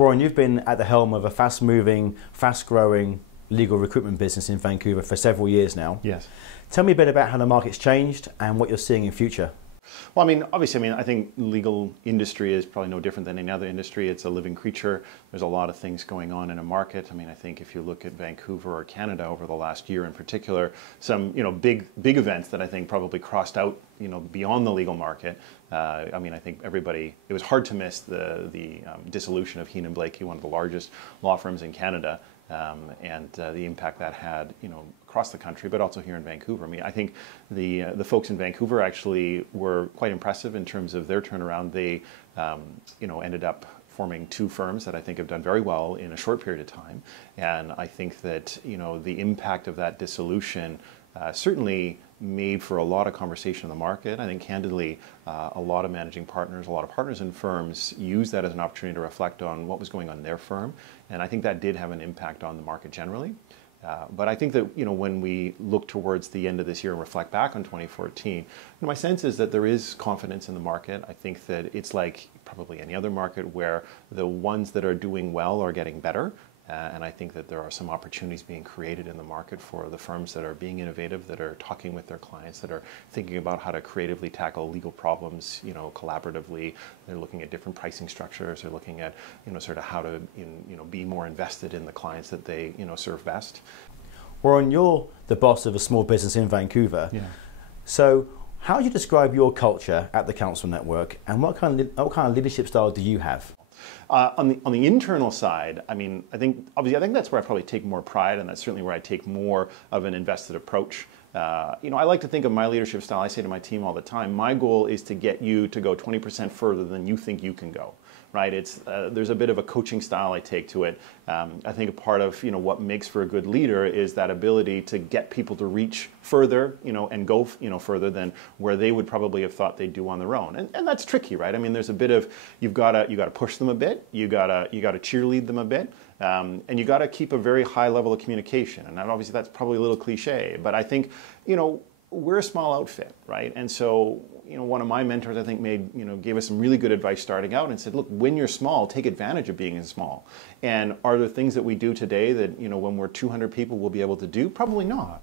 Warren, you've been at the helm of a fast-moving, fast-growing legal recruitment business in Vancouver for several years now. Yes. Tell me a bit about how the market's changed and what you're seeing in future. Well, obviously, I think legal industry is probably no different than any other industry. It's a living creature. There's a lot of things going on in a market. I think if you look at Vancouver or Canada over the last year in particular, some big events that I think probably crossed out beyond the legal market. I think everybody, it was hard to miss the dissolution of Heenan Blakey, one of the largest law firms in Canada. And the impact that had, across the country, but also here in Vancouver. I think the folks in Vancouver actually were quite impressive in terms of their turnaround. They, ended up forming two firms that I think have done very well in a short period of time. And I think that, the impact of that dissolution certainly made for a lot of conversation in the market. I think candidly, a lot of managing partners, a lot of partners in firms used that as an opportunity to reflect on what was going on in their firm. And I think that did have an impact on the market generally. But I think that, when we look towards the end of this year and reflect back on 2014, my sense is that there is confidence in the market. I think that it's like probably any other market where the ones that are doing well are getting better. And I think that there are some opportunities being created in the market for the firms that are being innovative, that are talking with their clients, that are thinking about how to creatively tackle legal problems, collaboratively. They're looking at different pricing structures. They're looking at, sort of how to, be more invested in the clients that they, serve best. Warren, you're the boss of a small business in Vancouver. Yeah. So how would you describe your culture at the Counsel Network, and what kind of leadership style do you have? On the internal side, I think that's where I probably take more pride, and that's certainly where I take more of an invested approach. I like to think of my leadership style. I say to my team all the time, my goal is to get you to go 20% further than you think you can go. Right? There's a bit of a coaching style I take to it. I think a part of what makes for a good leader is that ability to get people to reach further, and go further than where they would probably have thought they'd do on their own. And that's tricky, right? There's a bit of you got to push them a bit, you got to cheerlead them a bit. And you got to keep a very high level of communication. And obviously that's probably a little cliche, but I think, we're a small outfit, right? And so, one of my mentors, I think, gave us some really good advice starting out and said, look, when you're small, take advantage of being small. And are there things that we do today that, when we're 200 people, we'll be able to do? Probably not.